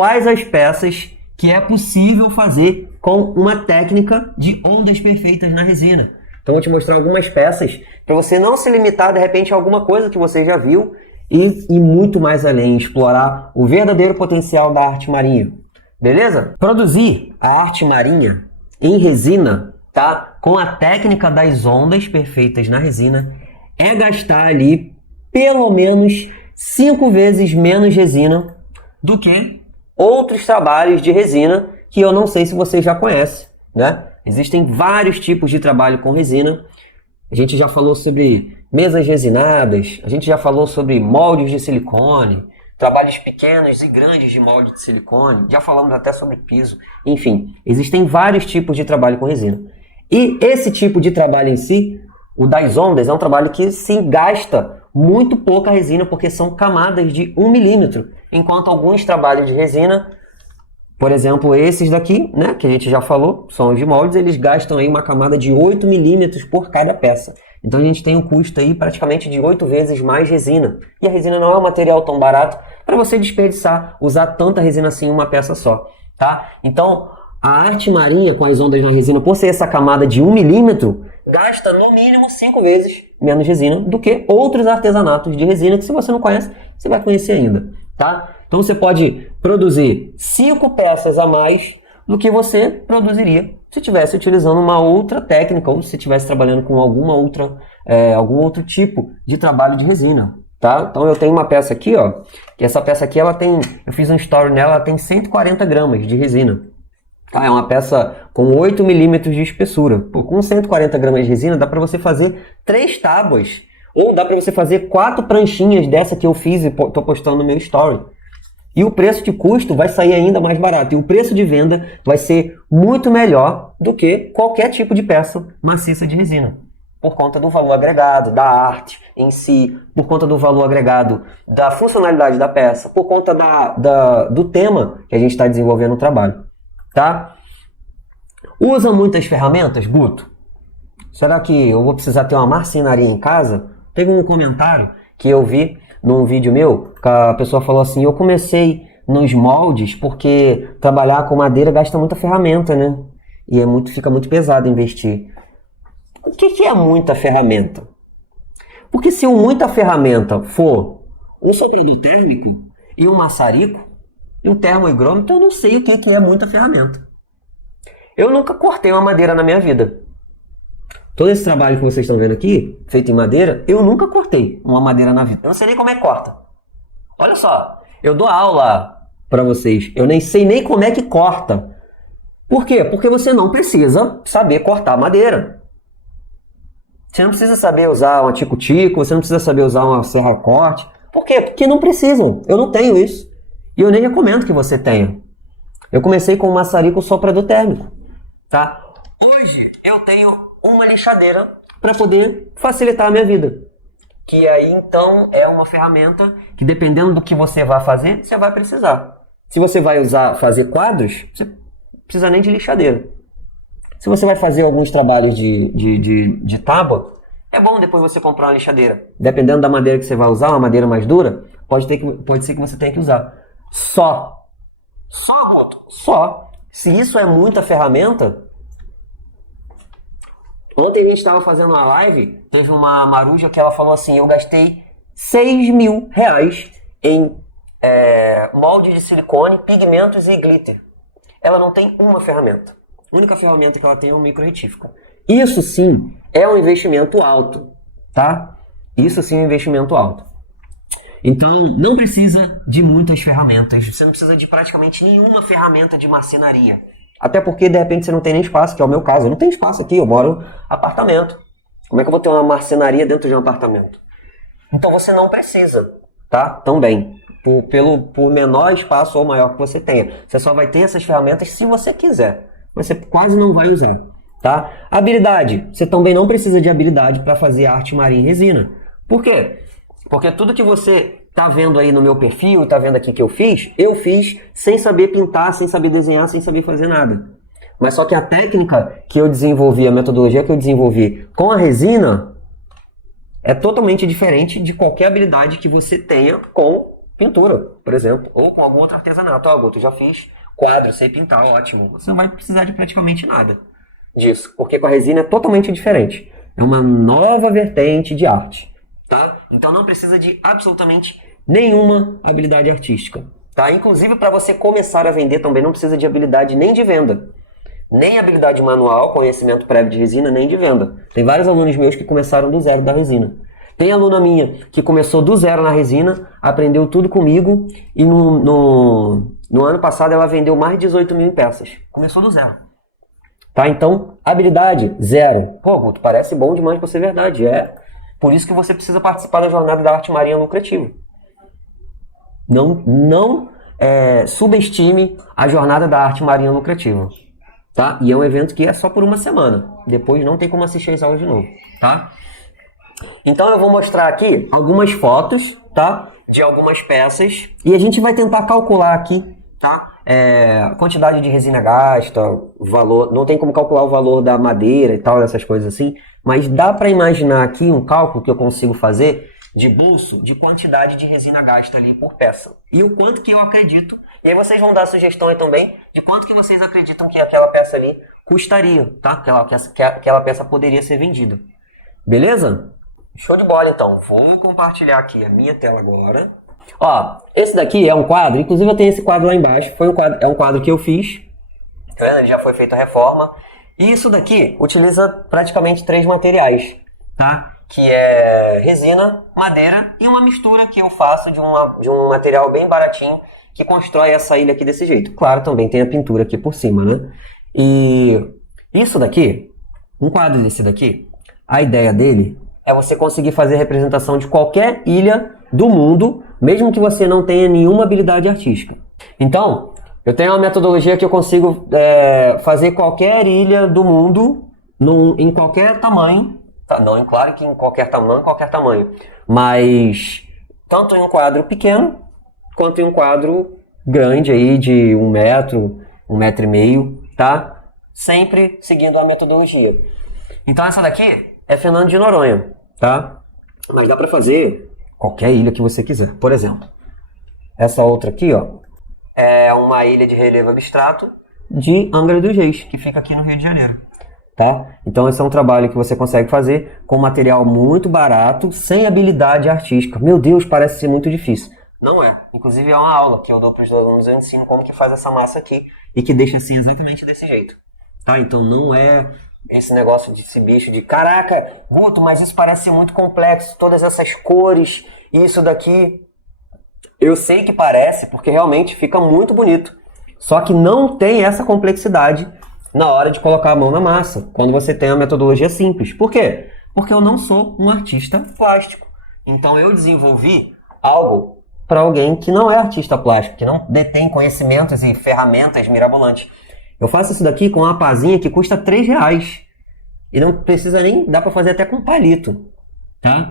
quais as peças que é possível fazer com uma técnica de ondas perfeitas na resina. Então, eu vou te mostrar algumas peças para você não se limitar, de repente, a alguma coisa que você já viu e ir muito mais além, explorar o verdadeiro potencial da arte marinha. Beleza? Produzir a arte marinha em resina, tá? Com a técnica das ondas perfeitas na resina, é gastar ali pelo menos 5 vezes menos resina do que outros trabalhos de resina que eu não sei se você já conhece, né? Existem vários tipos de trabalho com resina. A gente já falou sobre mesas resinadas, a gente já falou sobre moldes de silicone, trabalhos pequenos e grandes de molde de silicone, já falamos até sobre piso. Enfim, existem vários tipos de trabalho com resina. E esse tipo de trabalho em si, o das ondas, é um trabalho que se gasta muito pouca resina, porque são camadas de 1 milímetro, enquanto alguns trabalhos de resina, por exemplo, esses daqui, né, que a gente já falou, são os de moldes, eles gastam aí uma camada de 8 milímetros por cada peça. Então a gente tem um custo aí praticamente de 8 vezes mais resina. E a resina não é um material tão barato para você desperdiçar, usar tanta resina assim em uma peça só, tá? Então, a arte marinha com as ondas na resina, por ser essa camada de 1 milímetro, gasta no mínimo 5 vezes menos resina do que outros artesanatos de resina que, se você não conhece, você vai conhecer ainda, tá? Então você pode produzir 5 peças a mais do que você produziria se estivesse utilizando uma outra técnica ou se estivesse trabalhando com algum outro tipo de trabalho de resina, tá? Então eu tenho uma peça aqui, ó, que essa peça aqui, eu fiz um story nela, ela tem 140 gramas de resina. Tá? É uma peça com 8 milímetros de espessura. Pô, com 140 gramas de resina dá para você fazer 3 tábuas, ou dá para você fazer 4 pranchinhas dessa que eu fiz e tô postando no meu story. E o preço de custo vai sair ainda mais barato. E o preço de venda vai ser muito melhor do que qualquer tipo de peça maciça de resina. Por conta do valor agregado, da arte em si, por conta do valor agregado da funcionalidade da peça, por conta do tema que a gente está desenvolvendo no trabalho. Tá? Usa muitas ferramentas, Guto? Será que eu vou precisar ter uma marcenaria em casa? Teve um comentário que eu vi num vídeo meu, que a pessoa falou assim: eu comecei nos moldes porque trabalhar com madeira gasta muita ferramenta, né? E fica muito pesado investir. O que é muita ferramenta? Porque se muita ferramenta for um soprador térmico e um maçarico e um termohigrômetro, eu não sei o que é muita ferramenta. Eu nunca cortei uma madeira na minha vida. Todo esse trabalho que vocês estão vendo aqui, feito em madeira, eu nunca cortei uma madeira na vida. Eu não sei nem como é que corta. Olha só, eu dou aula para vocês. Eu nem sei nem como é que corta. Por quê? Porque você não precisa saber cortar madeira. Você não precisa saber usar um tico-tico, você não precisa saber usar uma serra-corte. Por quê? Porque não precisam. Eu não tenho isso. E eu nem recomendo que você tenha. Eu comecei com um maçarico soprador térmico. Tá? Hoje eu tenho uma lixadeira para poder facilitar a minha vida. Que aí então é uma ferramenta que, dependendo do que você vai fazer, você vai precisar. Se você vai fazer quadros, você não precisa nem de lixadeira. Se você vai fazer alguns trabalhos de tábua, é bom depois você comprar uma lixadeira. Dependendo da madeira que você vai usar, uma madeira mais dura, pode ser que você tenha que usar. Só, Guto? Só. Se isso é muita ferramenta... Ontem a gente estava fazendo uma live, teve uma maruja que ela falou assim: eu gastei 6 mil reais em molde de silicone, pigmentos e glitter. Ela não tem uma ferramenta. A única ferramenta que ela tem é um micro retífico. Isso sim é um investimento alto, tá? Isso sim é um investimento alto. Então, não precisa de muitas ferramentas. Você não precisa de praticamente nenhuma ferramenta de marcenaria. Até porque, de repente, você não tem nem espaço, que é o meu caso. Eu não tenho espaço aqui, eu moro em apartamento. Como é que eu vou ter uma marcenaria dentro de um apartamento? Então, você não precisa, tá? Também. Por menor espaço ou maior que você tenha. Você só vai ter essas ferramentas se você quiser. Mas você quase não vai usar, tá? Habilidade. Você também não precisa de habilidade para fazer arte marinha em resina. Por quê? Porque tudo que você tá vendo aí no meu perfil, tá vendo aqui que eu fiz sem saber pintar, sem saber desenhar, sem saber fazer nada. Mas só que a técnica que eu desenvolvi, a metodologia que eu desenvolvi com a resina é totalmente diferente de qualquer habilidade que você tenha com pintura, por exemplo, ou com algum outro artesanato. Ó, Guto, já fiz quadro, sei pintar, ótimo. Você não vai precisar de praticamente nada disso, porque com a resina é totalmente diferente. É uma nova vertente de arte, tá? Então não precisa de absolutamente nenhuma habilidade artística, tá? Inclusive para você começar a vender também não precisa de habilidade nem de venda, nem habilidade manual, conhecimento prévio de resina, nem de venda. Tem vários alunos meus que começaram do zero da resina. Tem aluna minha que começou do zero na resina, aprendeu tudo comigo e no ano passado ela vendeu mais de 18 mil em peças. Começou do zero. Tá? Então, habilidade, zero. Pô, Guto, parece bom demais pra ser verdade. É por isso que você precisa participar da Jornada da Arte Marinha Lucrativa. Não subestime a Jornada da Arte Marinha Lucrativa. Tá? E é um evento que é só por uma semana. Depois não tem como assistir as aulas de novo. Tá? Então eu vou mostrar aqui algumas fotos, tá? De algumas peças. E a gente vai tentar calcular aqui, tá? Quantidade de resina gasta, valor. Não tem como calcular o valor da madeira e tal, essas coisas assim. Mas dá para imaginar aqui um cálculo que eu consigo fazer de bolso de quantidade de resina gasta ali por peça. E o quanto que eu acredito. E aí vocês vão dar sugestão aí também de quanto que vocês acreditam que aquela peça ali custaria, tá? Que aquela peça poderia ser vendida. Beleza? Show de bola, então. Vou compartilhar aqui a minha tela agora. Ó, esse daqui é um quadro, inclusive eu tenho esse quadro lá embaixo. É um quadro que eu fiz. Tá vendo? Ele já foi feito a reforma. E isso daqui utiliza praticamente 3 materiais, tá? Que é resina, madeira e uma mistura que eu faço de um material bem baratinho que constrói essa ilha aqui desse jeito. Claro, também tem a pintura aqui por cima, né? E isso daqui, um quadro desse daqui, a ideia dele é você conseguir fazer representação de qualquer ilha do mundo, mesmo que você não tenha nenhuma habilidade artística. Então, eu tenho uma metodologia que eu consigo fazer qualquer ilha do mundo em qualquer tamanho. Tá? Não, claro que em qualquer tamanho. Mas tanto em um quadro pequeno, quanto em um quadro grande aí de 1 metro, 1,5 metro, tá? Sempre seguindo a metodologia. Então essa daqui é Fernando de Noronha, tá? Mas dá para fazer qualquer ilha que você quiser. Por exemplo, essa outra aqui, ó, é uma ilha de relevo abstrato de Angra dos Reis, que fica aqui no Rio de Janeiro, tá? Então esse é um trabalho que você consegue fazer com material muito barato, sem habilidade artística. Meu Deus, parece ser muito difícil. Não é. Inclusive é uma aula que eu dou para os alunos, eu ensino como que faz essa massa aqui e que deixa assim exatamente desse jeito, tá? Então não é esse negócio desse bicho de caraca, Guto, mas isso parece ser muito complexo, todas essas cores, isso daqui. Eu sei que parece, porque realmente fica muito bonito. Só que não tem essa complexidade na hora de colocar a mão na massa, quando você tem a metodologia simples. Por quê? Porque eu não sou um artista plástico. Então eu desenvolvi algo para alguém que não é artista plástico, que não detém conhecimentos e ferramentas mirabolantes. Eu faço isso daqui com uma pazinha que custa R$3. E não precisa nem... Dá para fazer até com palito. Tá?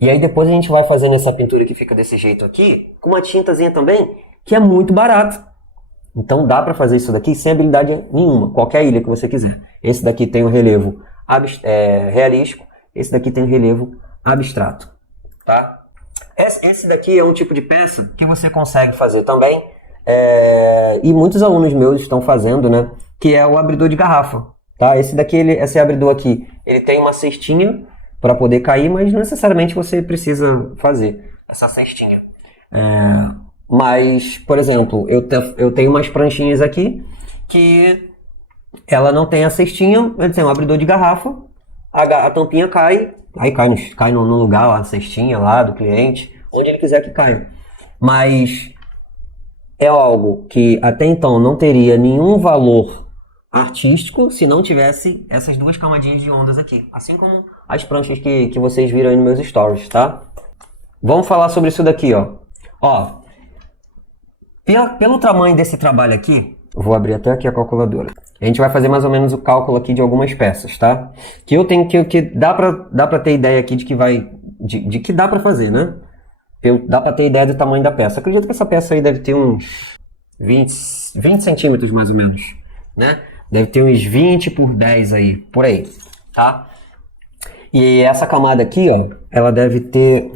E aí depois a gente vai fazendo essa pintura que fica desse jeito aqui, com uma tintazinha também, que é muito barato. Então dá para fazer isso daqui sem habilidade nenhuma. Qualquer ilha que você quiser. Esse daqui tem o relevo realístico. Esse daqui tem o relevo abstrato. Tá? Esse daqui é um tipo de peça que você consegue fazer também. E muitos alunos meus estão fazendo, né? Que é o abridor de garrafa, tá? Esse abridor aqui, ele tem uma cestinha para poder cair, mas não necessariamente você precisa fazer essa cestinha. Mas, por exemplo, eu tenho umas pranchinhas aqui que ela não tem a cestinha, ele tem um abridor de garrafa, a tampinha cai, aí cai no lugar lá, a cestinha lá do cliente, onde ele quiser que caia. Mas é algo que até então não teria nenhum valor artístico se não tivesse essas 2 camadinhas de ondas aqui. Assim como as pranchas que vocês viram aí nos meus stories, tá? Vamos falar sobre isso daqui, ó. Ó, pelo tamanho desse trabalho aqui, eu vou abrir até aqui a calculadora. A gente vai fazer mais ou menos o cálculo aqui de algumas peças, tá? Que eu tenho que dá pra ter ideia aqui de que dá pra fazer, né? Dá pra ter ideia do tamanho da peça. Acredito que essa peça aí deve ter uns 20 centímetros mais ou menos, né? Deve ter uns 20 por 10 aí, por aí, tá? E essa camada aqui, ó, ela deve ter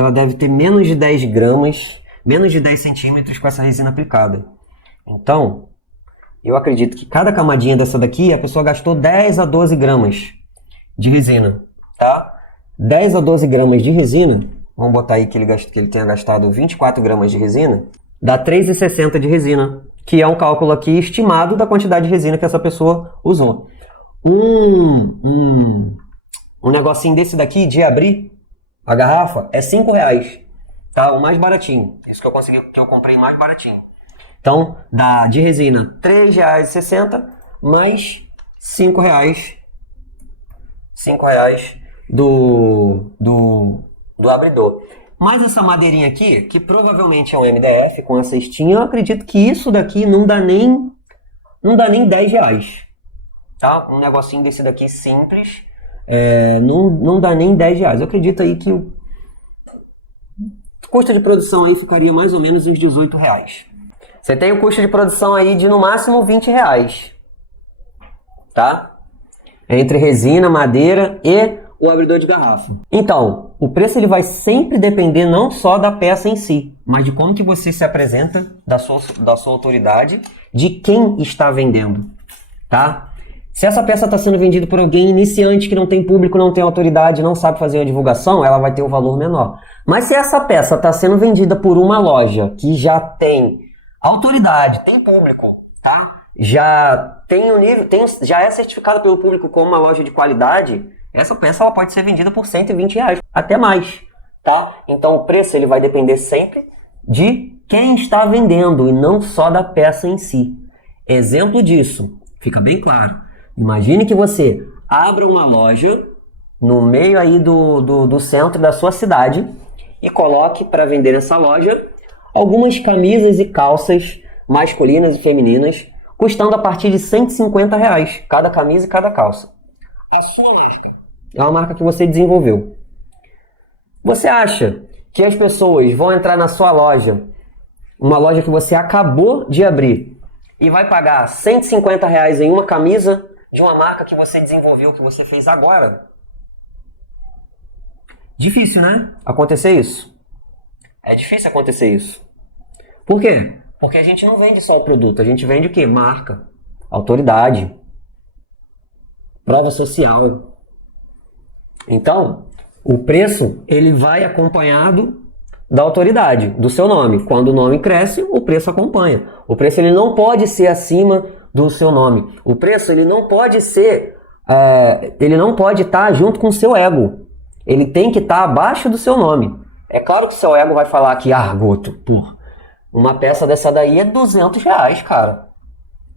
ela deve ter menos de 10 gramas, menos de 10 centímetros com essa resina aplicada. Então, eu acredito que cada camadinha dessa daqui, a pessoa gastou 10 a 12 gramas de resina, tá? 10 a 12 gramas de resina, vamos botar aí que ele tenha gastado 24 gramas de resina, dá 3,60 de resina, que é um cálculo aqui estimado da quantidade de resina que essa pessoa usou. Um negocinho desse daqui, de abrir a garrafa, é R$5, tá? O mais baratinho. Isso que eu comprei mais baratinho. Então, dá de resina R$3,60 mais R$5 do abridor. Mas essa madeirinha aqui, que provavelmente é um MDF com a cestinha, eu acredito que isso daqui não dá nem R$10. Tá? Um negocinho desse daqui simples, não dá nem R$10. Eu acredito aí que o custo de produção aí ficaria mais ou menos uns R$18. Você tem o custo de produção aí de no máximo R$20. Tá? Entre resina, madeira e o abridor de garrafa. Então, o preço ele vai sempre depender não só da peça em si, mas de como que você se apresenta, da sua autoridade, de quem está vendendo, tá? Se essa peça está sendo vendida por alguém iniciante que não tem público, não tem autoridade, não sabe fazer uma divulgação, ela vai ter um valor menor. Mas se essa peça está sendo vendida por uma loja que já tem autoridade, tem público, tá? Já tem um nível, já é certificada pelo público como uma loja de qualidade, essa peça ela pode ser vendida por R$120, até mais, tá? Então o preço ele vai depender sempre de quem está vendendo e não só da peça em si. Exemplo disso, fica bem claro. Imagine que você abra uma loja no meio aí do centro da sua cidade e coloque para vender nessa loja algumas camisas e calças masculinas e femininas, custando a partir de R$150, cada camisa e cada calça. A sua marca é uma marca que você desenvolveu. Você acha que as pessoas vão entrar na sua loja, uma loja que você acabou de abrir, e vai pagar R$150 em uma camisa de uma marca que você desenvolveu, que você fez agora? Difícil, né? Acontecer isso. É difícil acontecer isso. Por quê? Porque a gente não vende só o produto, a gente vende o quê? Marca, autoridade, prova social. Então, o preço ele vai acompanhado da autoridade, do seu nome. Quando o nome cresce, o preço acompanha. O preço ele não pode ser acima do seu nome. O preço ele não pode ser, ele não pode estar junto com o seu ego. Ele tem que estar abaixo do seu nome. É claro que o seu ego vai falar que, Guto, porra, uma peça dessa daí é R$200, cara.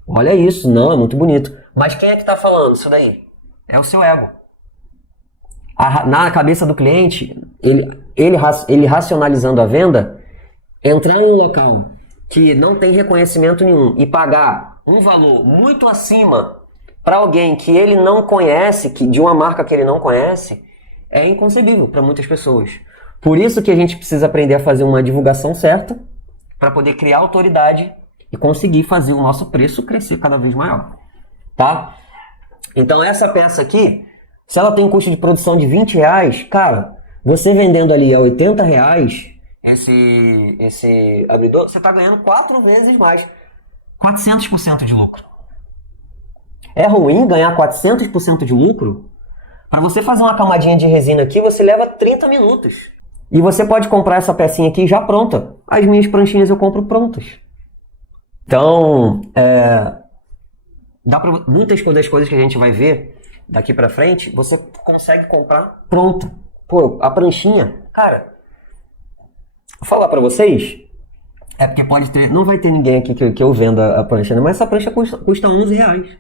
Olha isso, não, é muito bonito. Mas quem é que está falando isso daí? É o seu ego. Na cabeça do cliente, ele racionalizando a venda, entrar em um local que não tem reconhecimento nenhum e pagar um valor muito acima para alguém que ele não conhece, de uma marca que ele não conhece, é inconcebível para muitas pessoas. Por isso que a gente precisa aprender a fazer uma divulgação certa para poder criar autoridade e conseguir fazer o nosso preço crescer cada vez maior, tá? Então essa peça aqui, se ela tem um custo de produção de R$20, cara, você vendendo ali a R$80 esse abridor, você está ganhando 4 vezes mais. 400% de lucro. É ruim ganhar 400% de lucro? Para você fazer uma camadinha de resina aqui, você leva 30 minutos. E você pode comprar essa pecinha aqui já pronta. As minhas pranchinhas eu compro prontas. Então, muitas das coisas que a gente vai ver daqui pra frente, você consegue comprar pronto. Pô, a pranchinha, cara, vou falar pra vocês, porque não vai ter ninguém aqui que eu venda a prancha, né? Mas essa prancha custa R$11.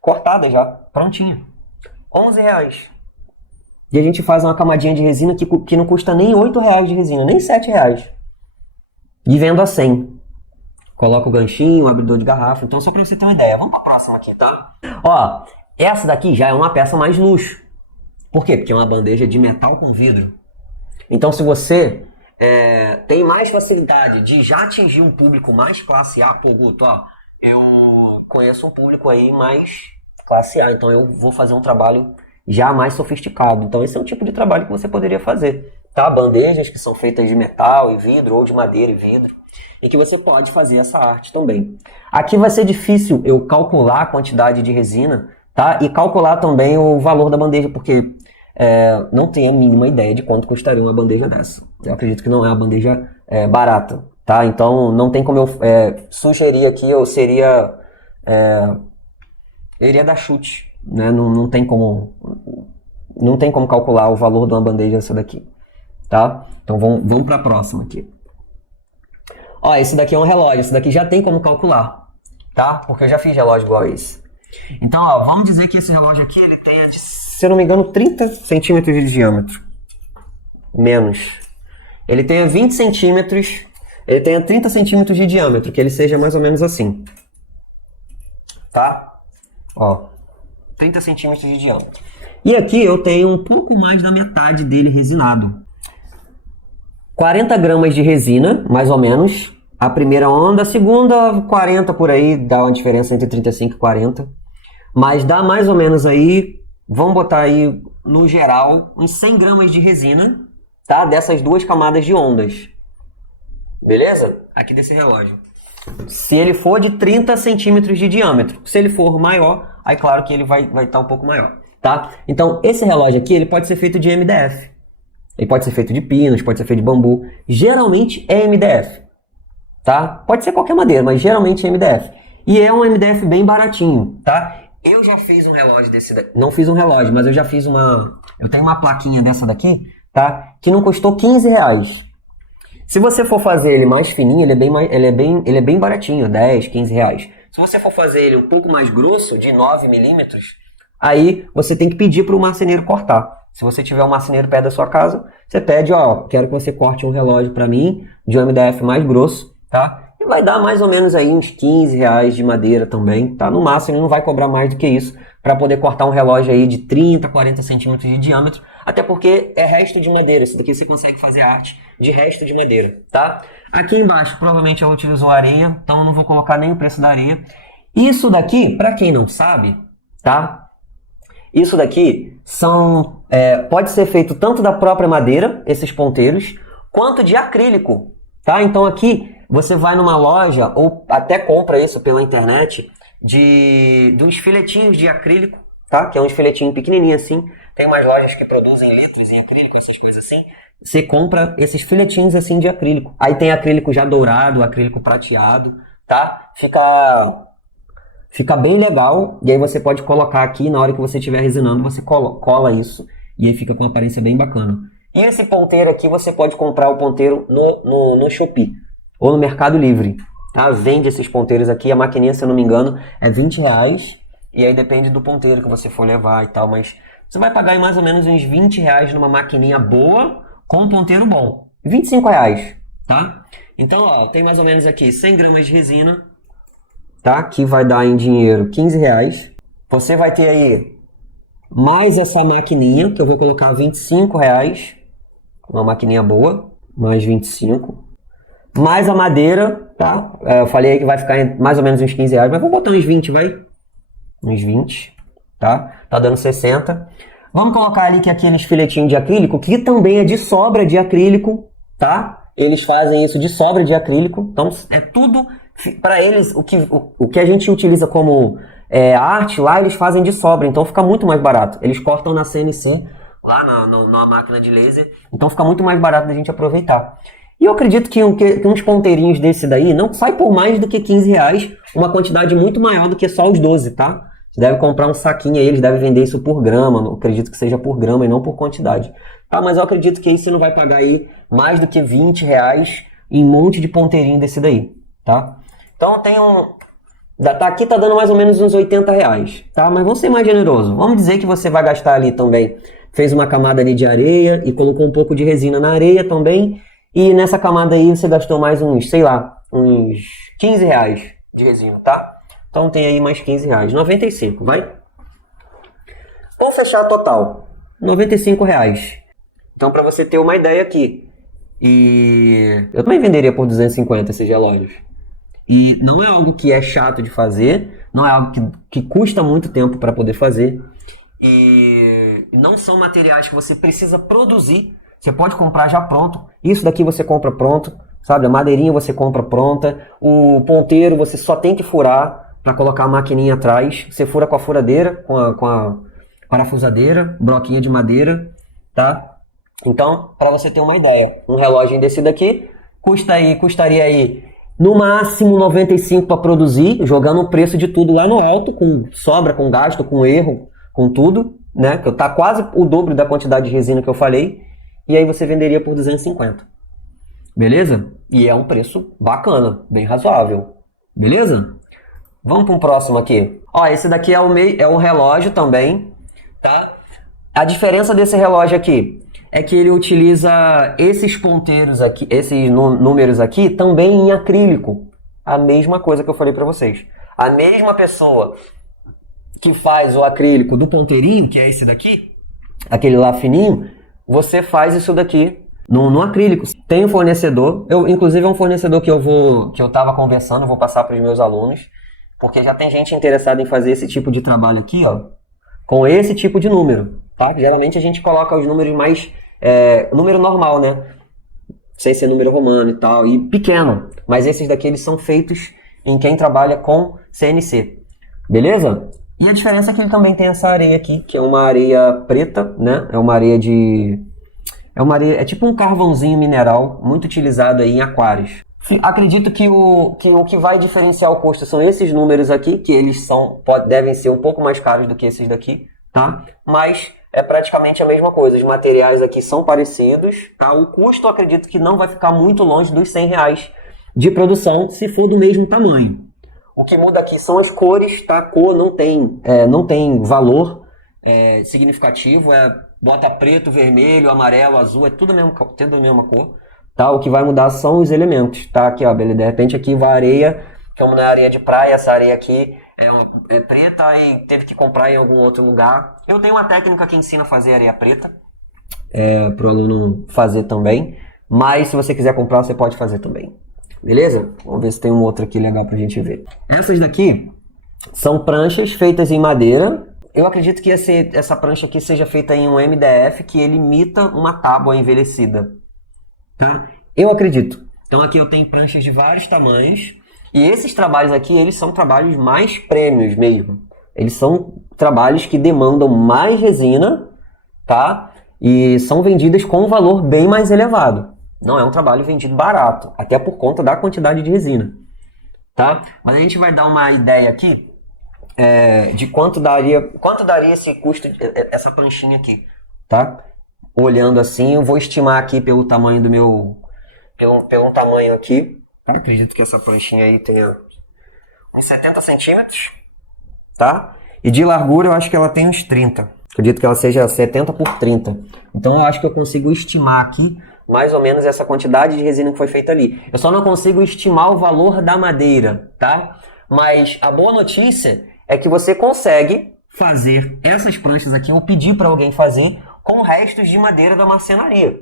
Cortada já, prontinha. R$11. E a gente faz uma camadinha de resina que não custa nem R$8 de resina, nem R$7. E vendo a 100. Coloca o ganchinho, o abridor de garrafa. Então, só pra você ter uma ideia. Vamos pra próxima aqui, tá? Ó, essa daqui já é uma peça mais luxo. Por quê? Porque é uma bandeja de metal com vidro. Então, se você tem mais facilidade de já atingir um público mais classe A, pô, Guto, ó, eu conheço um público aí mais classe A, então eu vou fazer um trabalho já mais sofisticado. Então, esse é um tipo de trabalho que você poderia fazer, tá? Bandejas que são feitas de metal e vidro, ou de madeira e vidro, e que você pode fazer essa arte também. Aqui vai ser difícil eu calcular a quantidade de resina, tá? E calcular também o valor da bandeja, porque não tenho a mínima ideia de quanto custaria uma bandeja dessa. Eu acredito que não é uma bandeja barata, tá? Então não tem como eu sugerir aqui, eu iria dar chute, né? Não tem como calcular o valor de uma bandeja dessa daqui, tá? Então vamos para a próxima aqui. Ó, esse daqui é um relógio, esse daqui já tem como calcular, tá? Porque eu já fiz relógio igual a esse. Então, ó, vamos dizer que esse relógio aqui, ele tem, se eu não me engano, 30 centímetros de diâmetro. Menos. Ele tenha 20 centímetros, ele tenha 30 centímetros de diâmetro, que ele seja mais ou menos assim. Tá? Ó, 30 centímetros de diâmetro. E aqui eu tenho um pouco mais da metade dele resinado. 40 gramas de resina, mais ou menos. A primeira onda, a segunda, 40 por aí, dá uma diferença entre 35 e 40. Mas dá mais ou menos aí, vamos botar aí, no geral, uns 100 gramas de resina, tá? Dessas duas camadas de ondas. Beleza? Aqui desse relógio. Se ele for de 30 centímetros de diâmetro. Se ele for maior, aí claro que ele vai estar um pouco maior, tá? Então, esse relógio aqui, ele pode ser feito de MDF. Ele pode ser feito de pinos, pode ser feito de bambu. Geralmente é MDF, tá? Pode ser qualquer madeira, mas geralmente é MDF. E é um MDF bem baratinho, tá? Eu já fiz um relógio desse daqui. Não fiz um relógio, mas eu já fiz eu tenho uma plaquinha dessa daqui, tá? Que não custou 15 reais. Se você for fazer ele mais fininho, ele é bem baratinho, 10, 15 reais. Se você for fazer ele um pouco mais grosso, de 9 milímetros, aí você tem que pedir para o marceneiro cortar. Se você tiver um marceneiro perto da sua casa, você pede, ó, quero que você corte um relógio para mim, de um MDF mais grosso, tá? E vai dar mais ou menos aí uns 15 reais de madeira também, tá? No máximo ele não vai cobrar mais do que isso para poder cortar um relógio aí de 30, 40 centímetros de diâmetro, até porque é resto de madeira. Isso daqui você consegue fazer arte de resto de madeira, tá? Aqui embaixo provavelmente eu utilizo areia, então eu não vou colocar nem o preço da areia. Isso daqui, para quem não sabe, tá? Isso daqui pode ser feito tanto da própria madeira, esses ponteiros, quanto de acrílico, tá? Então aqui você vai numa loja ou até compra isso pela internet de uns filetinhos de acrílico, tá? Que é uns filetinhos pequenininhos assim. Tem umas lojas que produzem letras em acrílico, essas coisas assim. Você compra esses filetinhos assim de acrílico. Aí tem acrílico já dourado, acrílico prateado, tá? Fica bem legal, e aí você pode colocar aqui, na hora que você estiver resinando, você cola isso, e aí fica com uma aparência bem bacana. E esse ponteiro aqui, você pode comprar o ponteiro no Shopee, ou no Mercado Livre, tá? Vende esses ponteiros aqui, a maquininha, se eu não me engano, é 20 reais, e aí depende do ponteiro que você for levar e tal, mas você vai pagar em mais ou menos uns 20 reais numa maquininha boa, com um ponteiro bom. 25 reais, tá? Então, ó, tem mais ou menos aqui 100 gramas de resina, tá? Que vai dar em dinheiro 15 reais. Você vai ter aí mais essa maquininha, que eu vou colocar 25 reais. Uma maquininha boa, mais 25. Mais a madeira, tá? Eu falei aí que vai ficar em mais ou menos uns 15 reais, mas vou botar uns 20, vai? Uns 20, tá? Tá dando 60. Vamos colocar ali que aqueles filetinhos de acrílico, que também é de sobra de acrílico, tá? Eles fazem isso de sobra de acrílico, então é tudo... Para eles, o que a gente utiliza como arte lá, eles fazem de sobra, então fica muito mais barato. Eles cortam na CNC, lá na máquina de laser, então fica muito mais barato da gente aproveitar. E eu acredito que uns ponteirinhos desse daí não sai por mais do que 15 reais, uma quantidade muito maior do que só os 12, tá? Você deve comprar um saquinho aí, eles devem vender isso por grama, eu acredito que seja por grama e não por quantidade. Tá, mas eu acredito que aí você não vai pagar aí mais do que 20 reais em um monte de ponteirinho desse daí, tá? Então tem aqui tá dando mais ou menos uns 80 reais, tá? Mas vamos ser mais generoso. Vamos dizer que você vai gastar ali também, fez uma camada ali de areia e colocou um pouco de resina na areia também. E nessa camada aí você gastou mais uns, sei lá, uns 15 reais de resina, tá? Então tem aí mais 15 reais, 95, vai? Vamos fechar total, 95 reais. Então para você ter uma ideia aqui, e eu também venderia por 250 esses relógios. E não é algo que é chato de fazer, não é algo que custa muito tempo para poder fazer. E não são materiais que você precisa produzir Você pode comprar já pronto. Isso daqui você compra pronto, sabe? A madeirinha você compra pronta. O ponteiro você só tem que furar para colocar a maquininha atrás. Você fura com a furadeira, com a parafusadeira, bloquinho de madeira, tá? Então, para você ter uma ideia, um relógio desse daqui custaria aí no máximo 95 para produzir, jogando o preço de tudo lá no alto, com sobra, com gasto, com erro, com tudo, né? Que tá quase o dobro da quantidade de resina que eu falei. E aí você venderia por 250. Beleza? E é um preço bacana, bem razoável. Beleza? Vamos para um próximo aqui. Ó, esse daqui é um relógio também, tá? A diferença desse relógio aqui é que ele utiliza esses ponteiros aqui, esses números aqui, também em acrílico. A mesma coisa que eu falei para vocês. A mesma pessoa que faz o acrílico do ponteirinho, que é esse daqui, aquele lá fininho, você faz isso daqui no acrílico. Tem um fornecedor, inclusive é um fornecedor que eu estava conversando, vou passar para os meus alunos, porque já tem gente interessada em fazer esse tipo de trabalho aqui, ó, com esse tipo de número, tá? Geralmente a gente coloca os números mais, número normal, né? Sem ser número romano e tal, e pequeno. Mas esses daqui, eles são feitos em quem trabalha com CNC, beleza? E a diferença é que ele também tem essa areia aqui, que é uma areia preta, né? É tipo um carvãozinho mineral, muito utilizado aí em aquários. Acredito que o que vai diferenciar o custo são esses números aqui, que eles devem ser um pouco mais caros do que esses daqui, tá? Mas é praticamente a mesma coisa, os materiais aqui são parecidos, tá? O custo eu acredito que não vai ficar muito longe dos R$100 de produção, se for do mesmo tamanho. O que muda aqui são as cores, tá? A cor não tem valor significativo, bota preto, vermelho, amarelo, azul, é tudo a mesma cor. Tá? O que vai mudar são os elementos, tá? Aqui, ó, beleza. De repente aqui vai areia, que não é areia de praia, essa areia aqui é preta e teve que comprar em algum outro lugar. Eu tenho uma técnica que ensina a fazer areia preta, para o aluno fazer também, mas se você quiser comprar, você pode fazer também. Beleza? Vamos ver se tem um outro aqui legal pra gente ver. Essas daqui são pranchas feitas em madeira. Eu acredito que essa prancha aqui seja feita em um MDF que ele imita uma tábua envelhecida. Tá? Eu acredito. Então aqui eu tenho pranchas de vários tamanhos. E esses trabalhos aqui, eles são trabalhos mais prêmios mesmo. Eles são trabalhos que demandam mais resina, tá? E são vendidas com um valor bem mais elevado. Não é um trabalho vendido barato, até por conta da quantidade de resina, tá? Mas a gente vai dar uma ideia aqui de quanto daria esse custo, essa pranchinha aqui, tá? Olhando assim, eu vou estimar aqui pelo tamanho pelo tamanho aqui. Acredito que essa pranchinha aí tenha uns 70 centímetros, tá? E de largura eu acho que ela tem uns 30. Acredito que ela seja 70 por 30. Então eu acho que eu consigo estimar aqui mais ou menos essa quantidade de resina que foi feita ali. Eu só não consigo estimar o valor da madeira, tá? Mas a boa notícia é que você consegue fazer essas pranchas aqui, ou pedir para alguém fazer, com restos de madeira da marcenaria,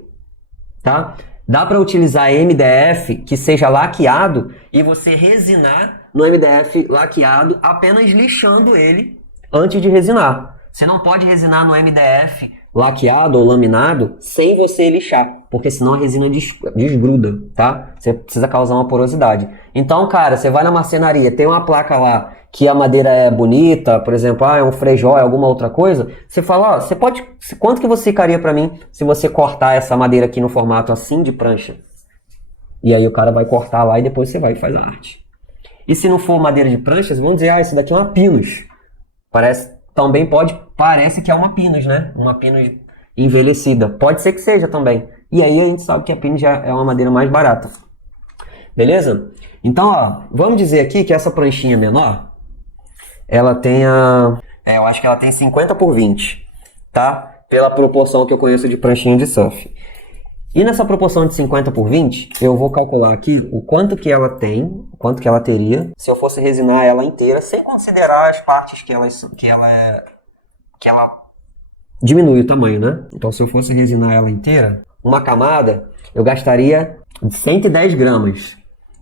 tá? Dá para utilizar MDF que seja laqueado e você resinar no MDF laqueado apenas lixando ele antes de resinar. Você não pode resinar no MDF laqueado ou laminado sem você lixar, porque senão a resina desgruda, tá? Você precisa causar uma porosidade. Então, cara, você vai na marcenaria, tem uma placa lá que a madeira é bonita, por exemplo, é um frejó, é alguma outra coisa, você fala, ó, quanto que você ficaria pra mim se você cortar essa madeira aqui no formato assim de prancha? E aí o cara vai cortar lá e depois você vai e faz a arte. E se não for madeira de pranchas, vamos dizer, esse daqui é uma pinus. Parece que é uma pinus, né? Uma pinus envelhecida. Pode ser que seja também. E aí a gente sabe que a pinus já é uma madeira mais barata. Beleza? Então, ó, vamos dizer aqui que essa pranchinha menor, ela tenha... eu acho que ela tem 50 por 20, tá? Pela proporção que eu conheço de pranchinha de surf. E nessa proporção de 50 por 20, eu vou calcular aqui o quanto que ela tem, o quanto que ela teria, se eu fosse resinar ela inteira, sem considerar as partes que ela diminui o tamanho, né? Então, se eu fosse resinar ela inteira, uma camada, eu gastaria 110 gramas,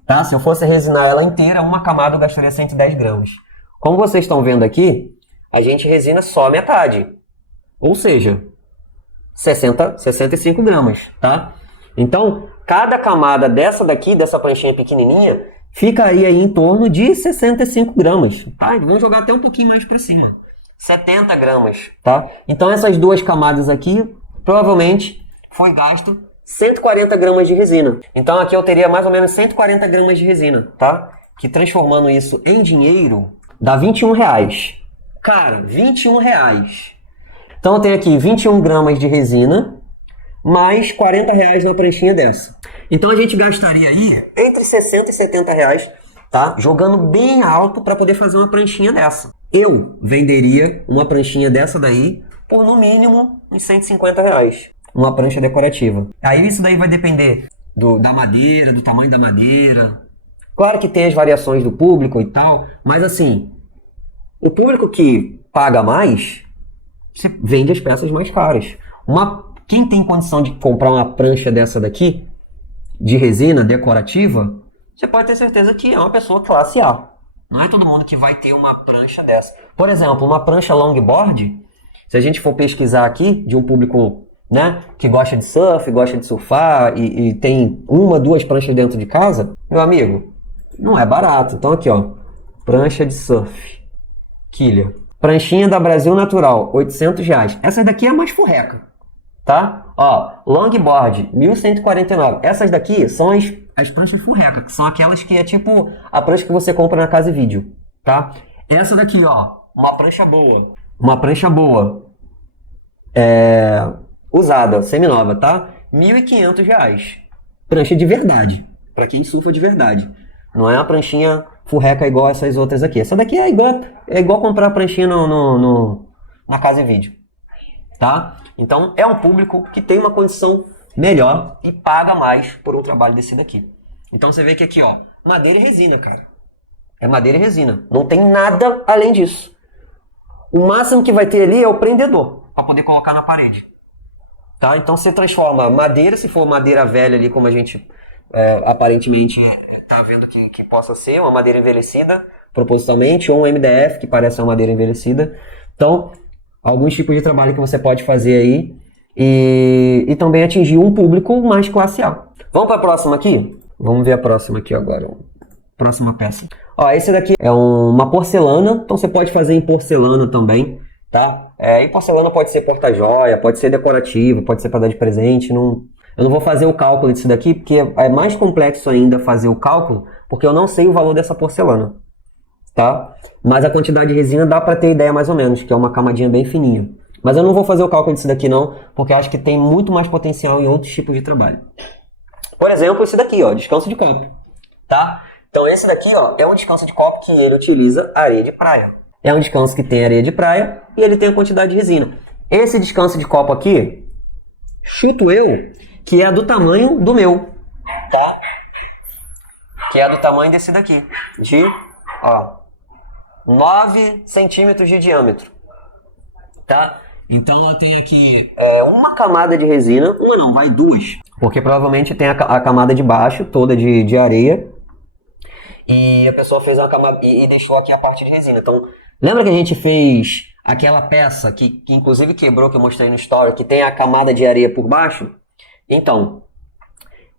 tá? Se eu fosse resinar ela inteira, uma camada eu gastaria 110 gramas. Como vocês estão vendo aqui, a gente resina só metade. Ou seja, 65 gramas, tá? Então, cada camada dessa daqui, dessa pranchinha pequenininha, ficaria aí em torno de 65 gramas, tá? Vamos jogar até um pouquinho mais para cima. 70 gramas, tá? Então, essas duas camadas aqui, provavelmente, foi gasto 140 gramas de resina. Então, aqui eu teria mais ou menos 140 gramas de resina, tá? Que transformando isso em dinheiro, dá R$21. Cara, R$21. Então, eu tenho aqui 21 gramas de resina, mais R$40 na pranchinha dessa. Então, a gente gastaria aí entre 60 e 70 reais, tá? Jogando bem alto para poder fazer uma pranchinha dessa. Eu venderia uma pranchinha dessa daí por, no mínimo, uns 150 reais. Uma prancha decorativa. Aí isso daí vai depender da madeira, do tamanho da madeira. Claro que tem as variações do público e tal, mas assim, o público que paga mais, você vende as peças mais caras. Quem tem condição de comprar uma prancha dessa daqui, de resina decorativa, você pode ter certeza que é uma pessoa classe A. Não é todo mundo que vai ter uma prancha dessa. Por exemplo, uma prancha longboard, se a gente for pesquisar aqui, de um público, né, que gosta de surf, gosta de surfar e tem uma, duas pranchas dentro de casa, meu amigo, não é barato. Então aqui, ó, prancha de surf, quilha. Pranchinha da Brasil Natural, R$800. Essa daqui é a mais furreca, tá? Ó, longboard, 1.149. Essas daqui são as pranchas furreca, que são aquelas que é tipo a prancha que você compra na Casa e Vídeo, tá? Essa daqui, ó, uma prancha boa. Uma prancha boa. Usada, seminova, tá? R$1.500. Prancha de verdade, pra quem surfa de verdade. Não é uma pranchinha furreca igual essas outras aqui. Essa daqui é igual comprar pranchinha na Casa e Vídeo, tá? Então, é um público que tem uma condição melhor e paga mais por um trabalho desse daqui. Então, você vê que aqui, ó, madeira e resina, cara. É madeira e resina. Não tem nada além disso. O máximo que vai ter ali é o prendedor, para poder colocar na parede. Tá? Então, você transforma madeira, se for madeira velha ali, como a gente aparentemente tá vendo que possa ser, uma madeira envelhecida, propositalmente, ou um MDF, que parece uma madeira envelhecida. Então, alguns tipos de trabalho que você pode fazer aí e também atingir um público mais classe A. Vamos para a próxima aqui? Vamos ver a próxima aqui agora. Próxima peça. Ó, esse daqui é uma porcelana, então você pode fazer em porcelana também, tá? E porcelana pode ser porta-joia, pode ser decorativo, pode ser para dar de presente. Eu não vou fazer o cálculo disso daqui, porque é mais complexo ainda fazer o cálculo, porque eu não sei o valor dessa porcelana, tá? Mas a quantidade de resina dá para ter ideia mais ou menos, que é uma camadinha bem fininha. Mas eu não vou fazer o cálculo disso daqui não, porque eu acho que tem muito mais potencial em outros tipos de trabalho. Por exemplo, esse daqui, ó, descanso de copo, tá? Então esse daqui, ó, é um descanso de copo que ele utiliza areia de praia. É um descanso que tem areia de praia e ele tem a quantidade de resina. Esse descanso de copo aqui, chuto eu, que é do tamanho do meu, tá? Que é do tamanho desse daqui, de, ó, 9 centímetros de diâmetro, tá? Então eu tenho aqui uma camada de resina, uma não, vai duas, porque provavelmente tem a camada de baixo, toda de areia, e a pessoa fez uma camada e deixou aqui a parte de resina. Então, lembra que a gente fez aquela peça que inclusive quebrou, que eu mostrei no story, que tem a camada de areia por baixo? Então,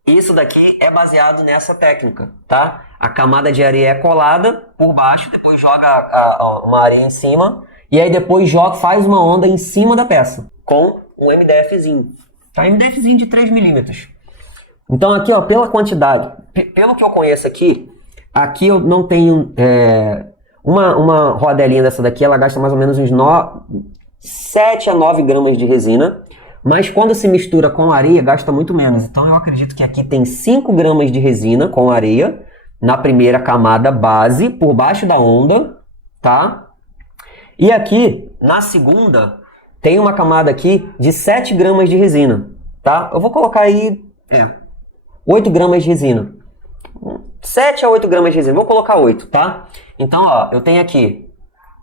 isso daqui é baseado nessa técnica, tá? A camada de areia é colada por baixo, depois joga uma areia em cima, e aí depois faz uma onda em cima da peça, com um MDFzinho. Tá? MDFzinho de 3 milímetros. Então aqui, ó, pela quantidade, pelo que eu conheço aqui eu não tenho... uma rodelinha dessa daqui, ela gasta mais ou menos uns 7 a 9 gramas de resina, mas quando se mistura com areia, gasta muito menos. Então eu acredito que aqui tem 5 gramas de resina com areia, na primeira camada base, por baixo da onda, tá? E aqui, na segunda, tem uma camada aqui de 7 gramas de resina, tá? Eu vou colocar aí 8 gramas de resina. 7 a 8 gramas de resina, vou colocar 8, tá? Então, ó, eu tenho aqui,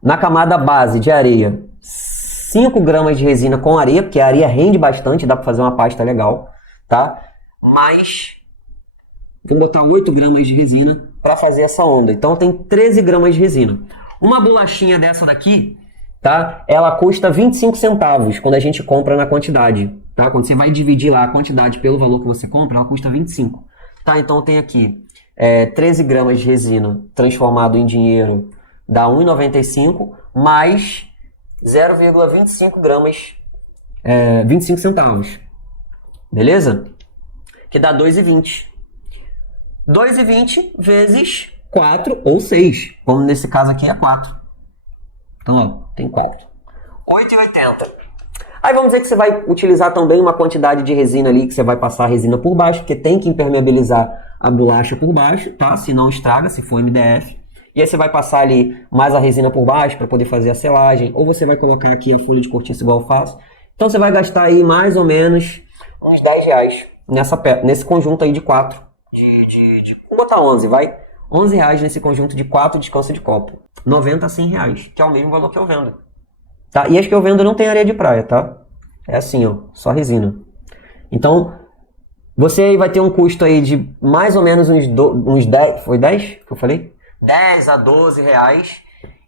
na camada base de areia, 5 gramas de resina com areia, porque a areia rende bastante, dá para fazer uma pasta legal, tá? Mas, vou botar 8 gramas de resina para fazer essa onda. Então, tem 13 gramas de resina. Uma bolachinha dessa daqui, tá? Ela custa 25 centavos quando a gente compra na quantidade. tá? Quando você vai dividir lá a quantidade pelo valor que você compra, ela custa 25. Tá, então tem aqui 13 gramas de resina transformado em dinheiro dá 1,95 mais 0,25 gramas, 25 centavos. Beleza? Que dá 2,20. 2,20 vezes 4 ou 6. Como nesse caso aqui é 4. Então, ó, tem 4. 8,80. Aí vamos dizer que você vai utilizar também uma quantidade de resina ali, que você vai passar a resina por baixo, porque tem que impermeabilizar a bolacha por baixo, tá? Se não estraga, se for MDF. E aí você vai passar ali mais a resina por baixo para poder fazer a selagem, ou você vai colocar aqui a folha de cortiça igual eu faço. Então você vai gastar aí mais ou menos uns 10 reais nesse conjunto aí de 4. Vou botar 11, vai? 11 reais nesse conjunto de 4 descanso de copo. 90 a 100 reais, que é o mesmo valor que eu vendo. Tá? E as que eu vendo não tem areia de praia, tá? É assim, ó, só resina. Então, você aí vai ter um custo aí de mais ou menos uns 10, foi 10 que eu falei? 10 a 12 reais.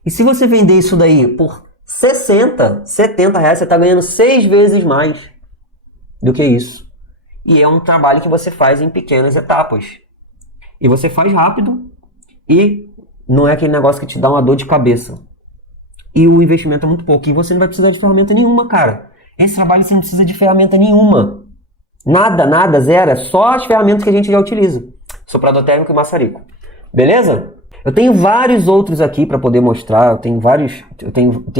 E se você vender isso daí por 60, 70 reais, você está ganhando 6 vezes mais do que isso. E é um trabalho que você faz em pequenas etapas. E você faz rápido e não é aquele negócio que te dá uma dor de cabeça. E o investimento é muito pouco. E você não vai precisar de ferramenta nenhuma, cara. Esse trabalho você não precisa de ferramenta nenhuma. Nada, zero. É só as ferramentas que a gente já utiliza. Soprador térmico e maçarico. Beleza? Eu tenho vários outros aqui para poder mostrar. Eu tenho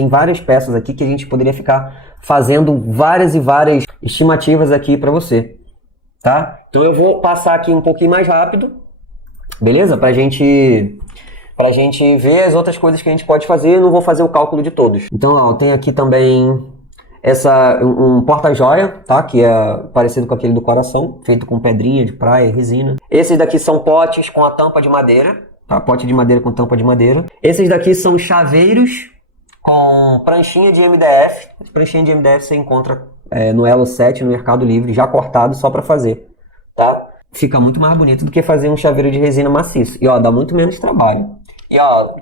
várias peças aqui que a gente poderia ficar fazendo várias e várias estimativas aqui para você. Tá? Então eu vou passar aqui um pouquinho mais rápido. Beleza? Pra gente ver as outras coisas que a gente pode fazer. Eu não vou fazer o cálculo de todos. Então, ó, tem aqui também um porta-joia, tá? Que é parecido com aquele do coração, feito com pedrinha de praia e resina. Esses daqui são potes com a tampa de madeira, tá? Pote de madeira com tampa de madeira. Esses daqui são chaveiros com pranchinha de MDF. Pranchinha de MDF você encontra no Elo 7, no Mercado Livre, já cortado só para fazer, tá? Fica muito mais bonito do que fazer um chaveiro de resina maciço. E ó, dá muito menos trabalho. E ó,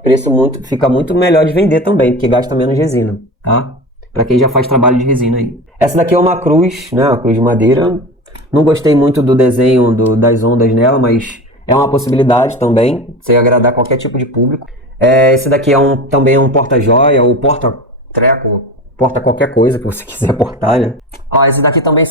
fica muito melhor de vender também, porque gasta menos resina, tá? Pra quem já faz trabalho de resina aí. Essa daqui é uma cruz, né? Uma cruz de madeira. Não gostei muito do desenho das ondas nela, mas é uma possibilidade também, você agradar qualquer tipo de público. Esse daqui também é um porta-joia, ou porta-treco, porta qualquer coisa que você quiser portar, né? Ó, esse daqui também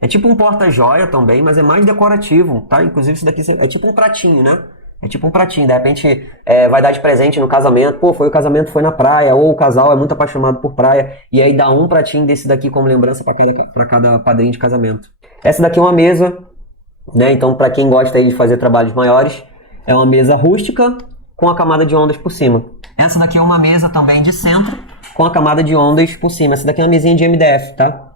é tipo um porta-joia também, mas é mais decorativo, tá? Inclusive esse daqui é tipo um pratinho, né? É tipo um pratinho, de repente vai dar de presente no casamento. Pô, foi na praia, ou o casal é muito apaixonado por praia, e aí dá um pratinho desse daqui como lembrança para cada padrinho de casamento. Essa daqui é uma mesa, né? Então, para quem gosta aí de fazer trabalhos maiores, é uma mesa rústica com a camada de ondas por cima. Essa daqui é uma mesa também de centro com a camada de ondas por cima. Essa daqui é uma mesinha de MDF, tá?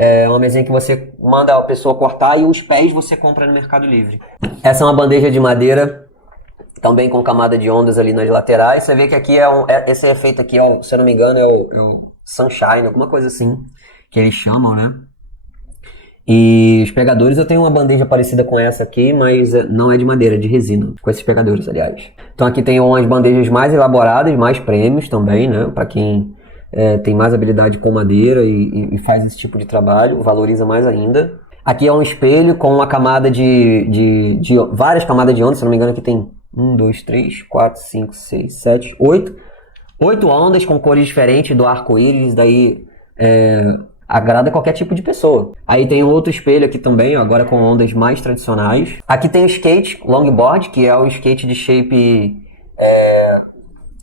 É uma mesinha que você manda a pessoa cortar e os pés você compra no Mercado Livre. Essa é uma bandeja de madeira, também com camada de ondas ali nas laterais. Você vê que aqui esse efeito aqui, se eu não me engano, é o Sunshine, alguma coisa assim, que eles chamam, né? E os pegadores, eu tenho uma bandeja parecida com essa aqui, mas não é de madeira, é de resina, com esses pegadores, aliás. Então aqui tem umas bandejas mais elaboradas, mais prêmios também, né? Para quem tem mais habilidade com madeira e faz esse tipo de trabalho, valoriza mais ainda. Aqui é um espelho com uma camada de várias camadas de ondas, se não me engano aqui tem 1, 2, 3, 4, 5, 6, 7, 8. 8 ondas com cores diferentes do arco-íris, daí agrada qualquer tipo de pessoa. Aí tem outro espelho aqui também, agora com ondas mais tradicionais. Aqui tem o skate longboard, que é o skate de shape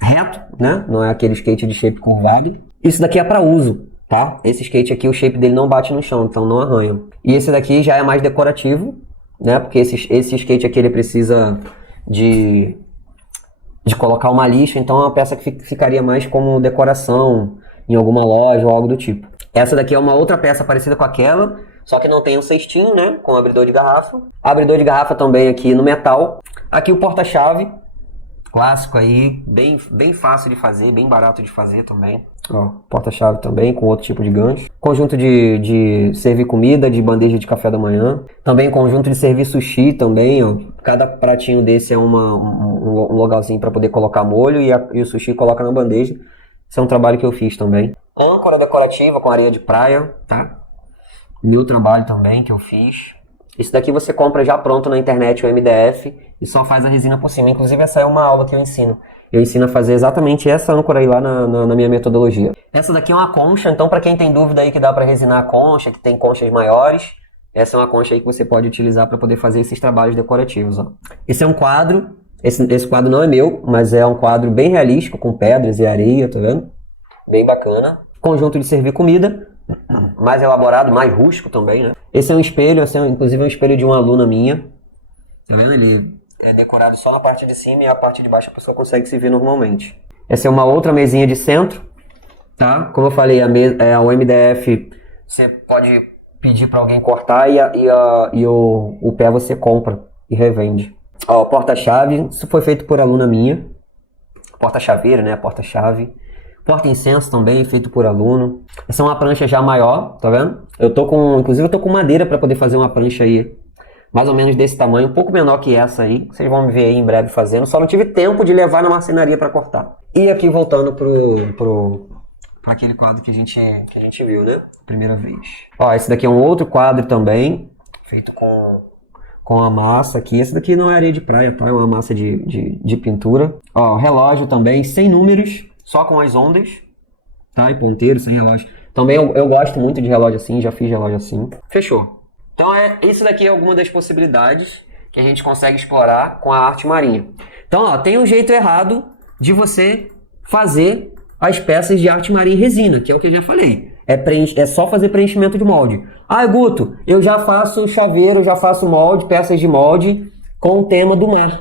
reto, né? Não é aquele skate de shape curvado. Isso daqui é para uso, tá? Esse skate aqui, o shape dele não bate no chão, então não arranha. E esse daqui já é mais decorativo, né? Porque esse skate aqui ele precisa de colocar uma lixa, então é uma peça que ficaria mais como decoração em alguma loja ou algo do tipo. Essa daqui é uma outra peça parecida com aquela, só que não tem um cestinho, né? Com abridor de garrafa. Abridor de garrafa também aqui no metal. Aqui o porta-chave, clássico aí, bem fácil de fazer, bem barato de fazer também. Ó, porta-chave também com outro tipo de gancho. Conjunto de servir comida, de bandeja de café da manhã. Também conjunto de servir sushi também, ó. Cada pratinho desse é um logalzinho para poder colocar molho e o sushi coloca na bandeja. Esse é um trabalho que eu fiz também. Âncora decorativa com areia de praia, tá? Meu trabalho também que eu fiz. Esse daqui você compra já pronto na internet, o MDF, e só faz a resina por cima. Inclusive essa é uma aula que eu ensino. Eu ensino a fazer exatamente essa âncora aí lá na minha metodologia. Essa daqui é uma concha, então para quem tem dúvida aí que dá para resinar a concha, que tem conchas maiores, essa é uma concha aí que você pode utilizar para poder fazer esses trabalhos decorativos. Ó. Esse é um quadro, esse quadro não é meu, mas é um quadro bem realístico, com pedras e areia, tá vendo? Bem bacana. Conjunto de servir comida, mais elaborado, mais rústico também, né? Esse é um espelho, inclusive é um espelho de uma aluna minha. Tá vendo? Ele é decorado só na parte de cima e a parte de baixo a pessoa consegue se ver normalmente. Essa é uma outra mesinha de centro, tá? Como eu falei, o MDF você pode pedir para alguém cortar e o pé você compra e revende. Ó, porta-chave, isso foi feito por aluna minha. Porta-chaveira, né? Porta-chave. Porta-incenso também, feito por aluno. Essa é uma prancha já maior, tá vendo? Inclusive eu tô com madeira para poder fazer uma prancha aí, mais ou menos desse tamanho, um pouco menor que essa aí. Vocês vão me ver aí em breve fazendo. Só não tive tempo de levar na marcenaria para cortar. E aqui voltando para aquele quadro que a gente viu, né? Primeira vez. Ó, esse daqui é um outro quadro também, feito com a massa aqui. Esse daqui não é areia de praia, tá? É uma massa de pintura. Ó, relógio também, sem números. Só com as ondas, tá? E ponteiro, sem relógio. Também eu gosto muito de relógio assim, já fiz relógio assim. Fechou. Então isso daqui é alguma das possibilidades que a gente consegue explorar com a arte marinha. Então, ó, tem um jeito errado de você fazer as peças de arte marinha em resina, que é o que eu já falei. É só fazer preenchimento de molde. Ah, Guto, eu já faço chaveiro, já faço molde, peças de molde com o tema do mar.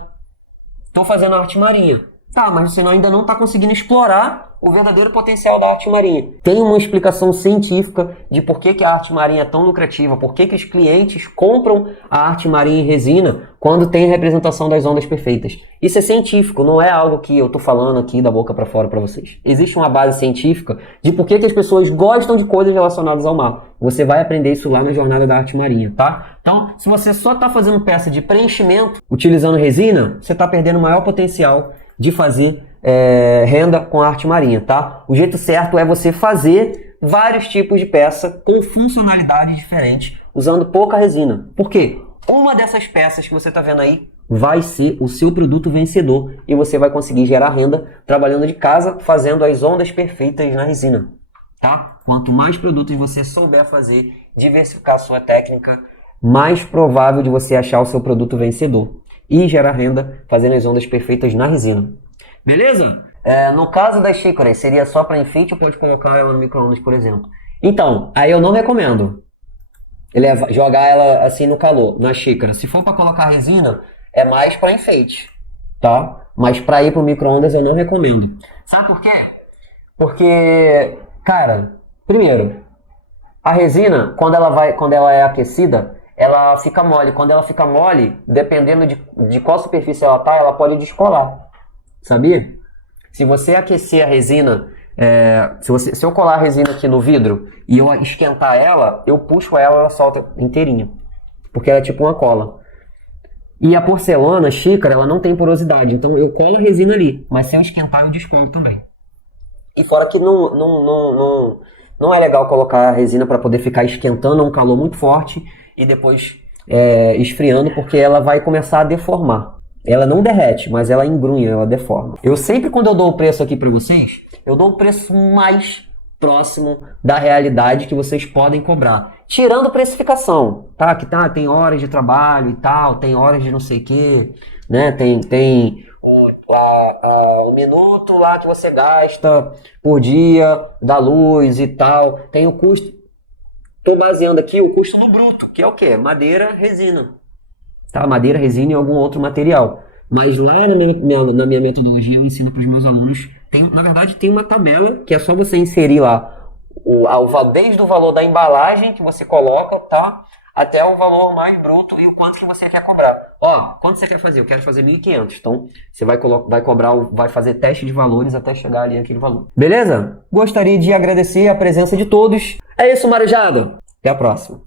Tô fazendo arte marinha. Tá, mas você ainda não está conseguindo explorar o verdadeiro potencial da arte marinha. Tem uma explicação científica de por que a arte marinha é tão lucrativa, por que os clientes compram a arte marinha em resina quando tem a representação das ondas perfeitas. Isso é científico, não é algo que eu estou falando aqui da boca para fora para vocês. Existe uma base científica de por que as pessoas gostam de coisas relacionadas ao mar. Você vai aprender isso lá na jornada da arte marinha, tá? Então, se você só está fazendo peça de preenchimento utilizando resina, você está perdendo o maior potencial de fazer renda com a arte marinha, tá? O jeito certo é você fazer vários tipos de peça com funcionalidades diferentes, usando pouca resina. Por quê? Uma dessas peças que você está vendo aí vai ser o seu produto vencedor e você vai conseguir gerar renda trabalhando de casa, fazendo as ondas perfeitas na resina, tá? Quanto mais produtos você souber fazer, diversificar a sua técnica, mais provável de você achar o seu produto vencedor e gerar renda fazendo as ondas perfeitas na resina. Beleza? No caso das xícaras, seria só para enfeite ou pode colocar ela no micro-ondas, por exemplo? Então, aí eu não recomendo jogar ela assim no calor, na xícara. Se for para colocar resina, é mais para enfeite, tá? Mas para ir pro micro-ondas eu não recomendo. Sabe por quê? Porque, cara, primeiro, a resina, quando ela é aquecida, ela fica mole. Quando ela fica mole, dependendo de qual superfície ela tá, ela pode descolar. Sabia? Se você aquecer a resina, se eu colar a resina aqui no vidro e eu esquentar ela, eu puxo ela solta inteirinha. Porque ela é tipo uma cola. E a porcelana, a xícara, ela não tem porosidade. Então eu colo a resina ali, mas se eu esquentar eu descolo também. E fora que não é legal colocar a resina para poder ficar esquentando um calor muito forte e depois esfriando, porque ela vai começar a deformar. Ela não derrete, mas ela engrunha, ela deforma. Eu sempre, quando eu dou o preço aqui para vocês, eu dou o preço mais próximo da realidade que vocês podem cobrar. Tirando precificação, tá? Que tem horas de trabalho e tal, tem horas de não sei o quê, né? Tem o minuto lá que você gasta por dia da luz e tal. Tem o custo. Estou baseando aqui o custo no bruto, que é o quê? Madeira, resina. Tá? Madeira, resina e algum outro material. Mas lá na minha metodologia eu ensino para os meus alunos, na verdade tem uma tabela que é só você inserir lá desde o valor da embalagem que você coloca, tá? Até o valor mais bruto e o quanto que você quer cobrar. Ó, quanto você quer fazer? Eu quero fazer 1.500. Então, você vai fazer teste de valores até chegar ali aquele valor. Beleza? Gostaria de agradecer a presença de todos. É isso, Marejada. Até a próxima.